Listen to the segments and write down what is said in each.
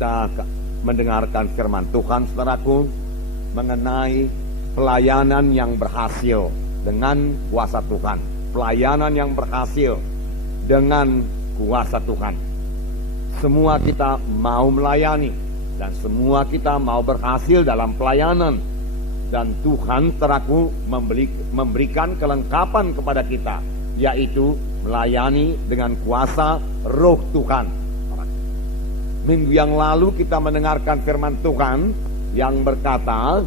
kita mendengarkan firman Tuhan, saudaraku, mengenai pelayanan yang berhasil dengan kuasa Tuhan. Pelayanan yang berhasil dengan kuasa Tuhan. Semua kita mau melayani dan semua kita mau berhasil dalam pelayanan. Dan Tuhan, saudaraku, memberikan kelengkapan kepada kita, yaitu melayani dengan kuasa Roh Tuhan. Minggu yang lalu kita mendengarkan firman Tuhan yang berkata,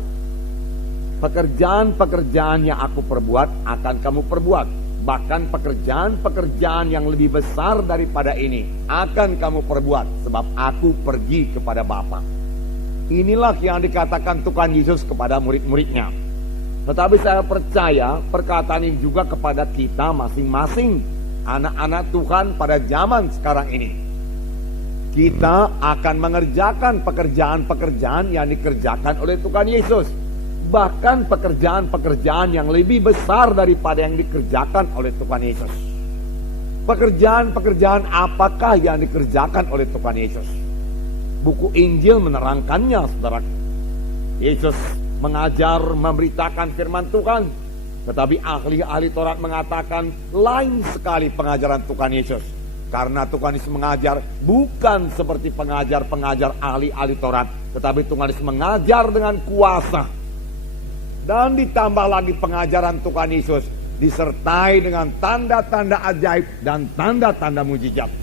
pekerjaan-pekerjaan yang aku perbuat akan kamu perbuat. Bahkan pekerjaan-pekerjaan yang lebih besar daripada ini akan kamu perbuat, sebab aku pergi kepada Bapa. Inilah yang dikatakan Tuhan Yesus kepada murid-muridnya. Tetapi saya percaya perkataan ini juga kepada kita masing-masing, anak-anak Tuhan pada zaman sekarang ini. Kita akan mengerjakan pekerjaan-pekerjaan yang dikerjakan oleh Tuhan Yesus. Bahkan pekerjaan-pekerjaan yang lebih besar daripada yang dikerjakan oleh Tuhan Yesus. Pekerjaan-pekerjaan apakah yang dikerjakan oleh Tuhan Yesus? Buku Injil menerangkannya, saudara. Yesus mengajar, memberitakan firman Tuhan. Tetapi ahli-ahli Taurat mengatakan lain sekali pengajaran Tuhan Yesus. Karena Tuhan Yesus mengajar bukan seperti pengajar-pengajar ahli-ahli Taurat, tetapi Tuhan Yesus mengajar dengan kuasa. Dan ditambah lagi pengajaran Tuhan Yesus disertai dengan tanda-tanda ajaib dan tanda-tanda mujizat.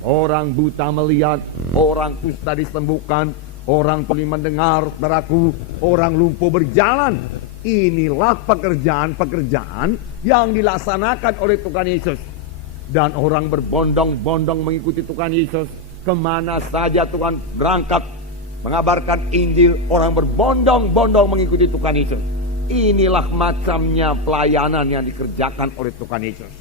Orang buta melihat, orang kusta disembuhkan, orang tuli mendengar, saudaraku, orang lumpuh berjalan. Inilah pekerjaan-pekerjaan yang dilaksanakan oleh Tuhan Yesus. Dan orang berbondong-bondong mengikuti Tuhan Yesus. Kemana saja Tuhan berangkat mengabarkan Injil, orang berbondong-bondong mengikuti Tuhan Yesus. Inilah macamnya pelayanan yang dikerjakan oleh Tuhan Yesus.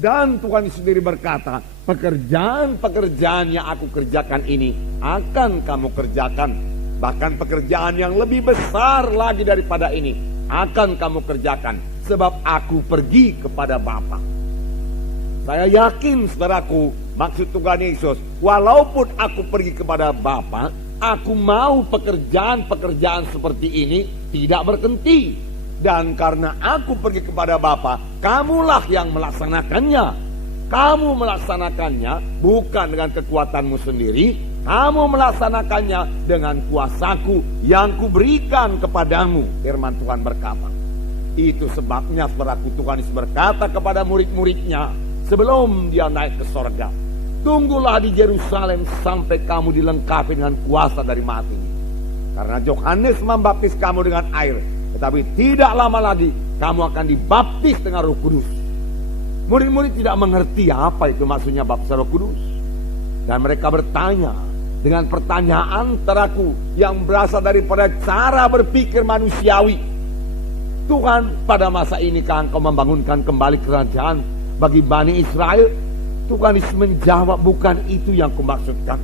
Dan Tuhan Yesus sendiri berkata, pekerjaan-pekerjaan yang aku kerjakan ini akan kamu kerjakan. Bahkan pekerjaan yang lebih besar lagi daripada ini akan kamu kerjakan. Sebab aku pergi kepada Bapa. Saya yakin, saudaraku, maksud Tuhan Yesus, walaupun aku pergi kepada Bapa, aku mau pekerjaan-pekerjaan seperti ini tidak berhenti. Dan karena aku pergi kepada Bapa, kamulah yang melaksanakannya. Kamu melaksanakannya bukan dengan kekuatanmu sendiri, kamu melaksanakannya dengan kuasaku yang kuberikan kepadamu. Firman Tuhan berkata. Itu sebabnya, saudaraku, Tuhan Yesus berkata kepada murid-muridnya sebelum dia naik ke sorga, tunggulah di Yerusalem sampai kamu dilengkapi dengan kuasa dari mati. Karena Yohanes membaptis kamu dengan air, tetapi tidak lama lagi kamu akan dibaptis dengan Roh Kudus. Murid-murid tidak mengerti apa itu maksudnya baptis Roh Kudus. Dan mereka bertanya dengan pertanyaan teraku yang berasal daripada cara berpikir manusiawi. Tuhan, pada masa ini kan Engkau membangunkan kembali kerajaan bagi Bani Israel? Tuhan Yesus menjawab, bukan itu yang kumaksudkan.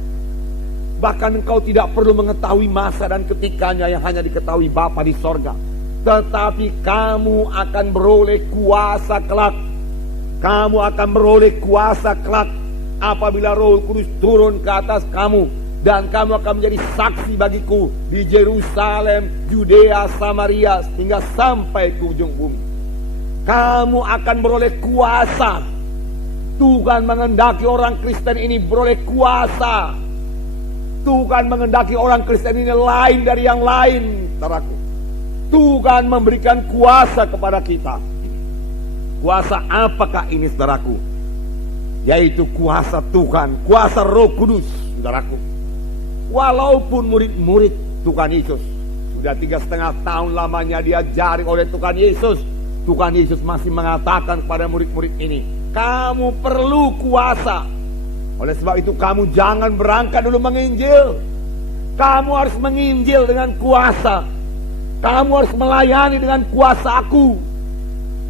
Bahkan engkau tidak perlu mengetahui masa dan ketikanya yang hanya diketahui Bapa di sorga. Tetapi kamu akan beroleh kuasa kelak. Kamu akan beroleh kuasa kelak apabila Roh Kudus turun ke atas kamu. Dan kamu akan menjadi saksi bagiku di Yerusalem, Yudea, Samaria, hingga sampai ke ujung bumi. Kamu akan beroleh kuasa. Tuhan mengendaki orang Kristen ini beroleh kuasa. Tuhan mengendaki orang Kristen ini lain dari yang lain, saudaraku. Tuhan memberikan kuasa kepada kita. Kuasa apakah ini, saudaraku? Yaitu kuasa Tuhan, kuasa Roh Kudus, saudaraku. Walaupun murid-murid Tuhan Yesus sudah 3,5 tahun lamanya diajari oleh Tuhan Yesus, Tuhan Yesus masih mengatakan kepada murid-murid ini, kamu perlu kuasa. Oleh sebab itu kamu jangan berangkat dulu menginjil. Kamu harus menginjil dengan kuasa. Kamu harus melayani dengan kuasa aku.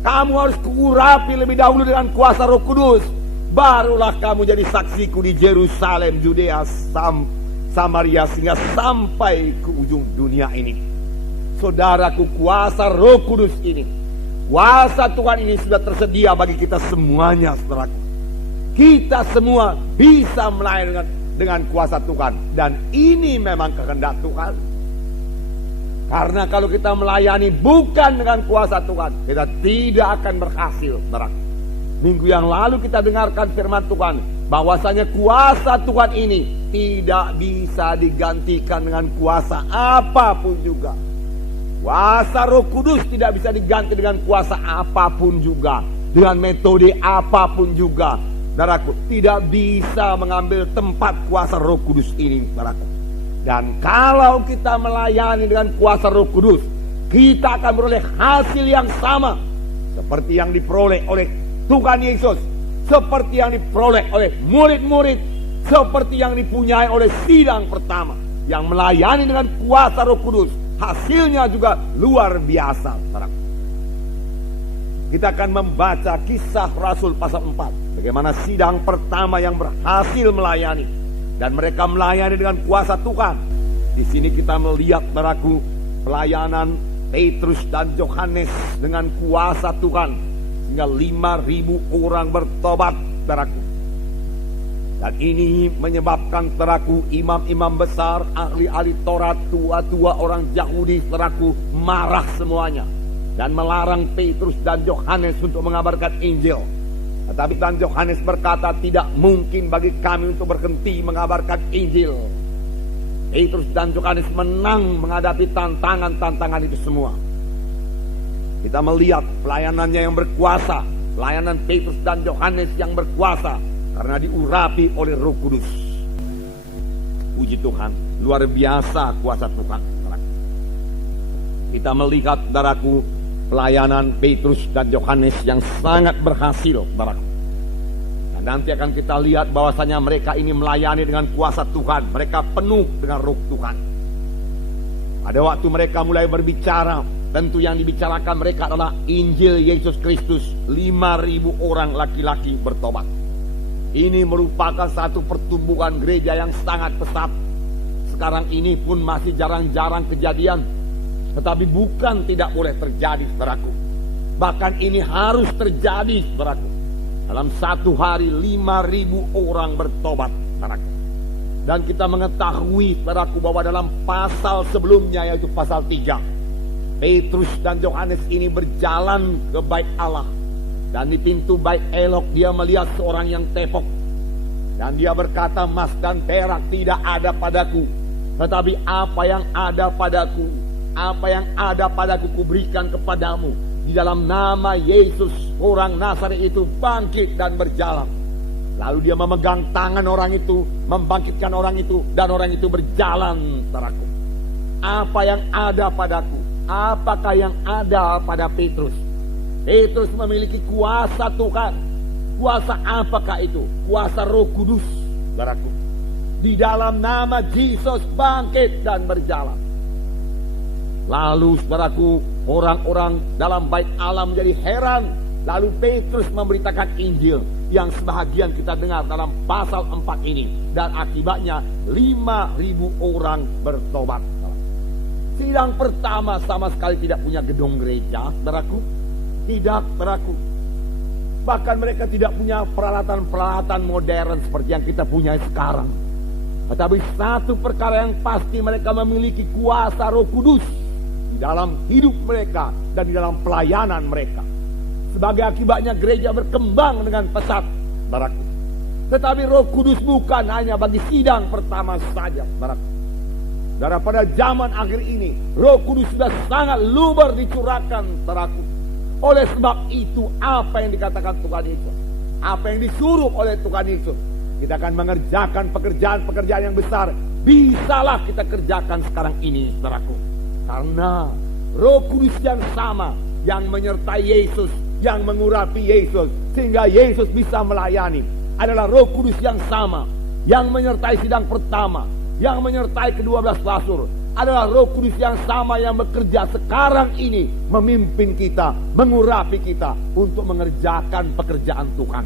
Kamu harus kuurapi lebih dahulu dengan kuasa Roh Kudus. Barulah kamu jadi saksiku di Yerusalem, Yudea, Samaria, sehingga sampai ke ujung dunia ini. Saudaraku, kuasa Roh Kudus ini, kuasa Tuhan ini sudah tersedia bagi kita semuanya, saudaraku. Kita semua bisa melayani dengan dengan kuasa Tuhan. Dan ini memang kehendak Tuhan. Karena kalau kita melayani bukan dengan kuasa Tuhan, kita tidak akan berhasil. Minggu yang lalu kita dengarkan firman Tuhan, bahwasanya kuasa Tuhan ini tidak bisa digantikan dengan kuasa apapun juga. Kuasa Roh Kudus tidak bisa diganti dengan kuasa apapun juga, dengan metode apapun juga. Saudaraku, tidak bisa mengambil tempat kuasa Roh Kudus ini, saudaraku. Dan kalau kita melayani dengan kuasa Roh Kudus, kita akan beroleh hasil yang sama seperti yang diperoleh oleh Tuhan Yesus, seperti yang diperoleh oleh murid-murid, seperti yang dipunyai oleh sidang pertama, yang melayani dengan kuasa Roh Kudus. Hasilnya juga luar biasa. Kita akan membaca Kisah Rasul pasal 4, bagaimana sidang pertama yang berhasil melayani, dan mereka melayani dengan kuasa Tuhan. Di sini kita melihat, saudaraku, pelayanan Petrus dan Yohanes dengan kuasa Tuhan, sehingga 5.000 orang bertobat, saudaraku. Dan ini menyebabkan, saudaraku, imam-imam besar, ahli-ahli Taurat, tua-tua orang Yahudi, saudaraku, marah semuanya dan melarang Petrus dan Yohanes untuk mengabarkan Injil. Tetapi dan Yohanes berkata, tidak mungkin bagi kami untuk berhenti mengabarkan Injil. Petrus dan Yohanes menang menghadapi tantangan-tantangan itu semua. Kita melihat pelayanannya yang berkuasa, pelayanan Petrus dan Yohanes yang berkuasa, karena diurapi oleh Roh Kudus. Puji Tuhan, luar biasa kuasa Tuhan. Kita melihat, saudaraku, pelayanan Petrus dan Yohanes yang sangat berhasil, saudaraku. Dan nanti akan kita lihat bahwasanya mereka ini melayani dengan kuasa Tuhan. Mereka penuh dengan Roh Tuhan. Pada waktu mereka mulai berbicara, tentu yang dibicarakan mereka adalah Injil Yesus Kristus. 5.000 orang laki-laki bertobat. Ini merupakan satu pertumbuhan gereja yang sangat pesat. Sekarang ini pun masih jarang-jarang kejadian. Tetapi bukan tidak boleh terjadi, saudaraku. Bahkan ini harus terjadi, saudaraku. Dalam satu hari 5.000 orang bertobat, saudaraku. Dan kita mengetahui, saudaraku, bahwa dalam pasal sebelumnya, yaitu pasal 3, Petrus dan Yohanes ini berjalan ke bait Allah. Dan di pintu bait Elok dia melihat seorang yang tepok. Dan dia berkata, emas dan perak tidak ada padaku, tetapi apa yang ada padaku, apa yang ada padaku kuberikan kepadamu. Di dalam nama Yesus, orang Nazaret itu bangkit dan berjalan. Lalu dia memegang tangan orang itu, membangkitkan orang itu, dan orang itu berjalan, saudaraku. Apa yang ada padaku, apakah yang ada pada Petrus? Petrus memiliki kuasa Tuhan. Kuasa apakah itu? Kuasa Roh Kudus, saudaraku. Di dalam nama Yesus bangkit dan berjalan. Lalu, saudaraku, orang-orang dalam bait Allah menjadi heran. Lalu Petrus memberitakan Injil yang sebahagian kita dengar dalam pasal 4 ini. Dan akibatnya 5.000 orang bertobat. Sidang pertama sama sekali tidak punya gedung gereja, saudaraku. Tidak, saudaraku. Bahkan mereka tidak punya peralatan-peralatan modern seperti yang kita punya sekarang. Tetapi satu perkara yang pasti, mereka memiliki kuasa Roh Kudus di dalam hidup mereka dan di dalam pelayanan mereka. Sebagai akibatnya gereja berkembang dengan pesat, saudaraku. Tetapi Roh Kudus bukan hanya bagi sidang pertama saja, saudaraku. Saudara, pada zaman akhir ini Roh Kudus sudah sangat luber dicurahkan, saudaraku. Oleh sebab itu, apa yang dikatakan Tuhan Yesus, apa yang disuruh oleh Tuhan Yesus, kita akan mengerjakan pekerjaan-pekerjaan yang besar. Bisalah kita kerjakan sekarang ini, saudaraku. Karena Roh Kudus yang sama, yang menyertai Yesus, yang mengurapi Yesus, sehingga Yesus bisa melayani, adalah Roh Kudus yang sama, yang menyertai sidang pertama, yang menyertai ke-12 rasul, adalah Roh Kudus yang sama yang bekerja sekarang ini, memimpin kita, mengurapi kita untuk mengerjakan pekerjaan Tuhan.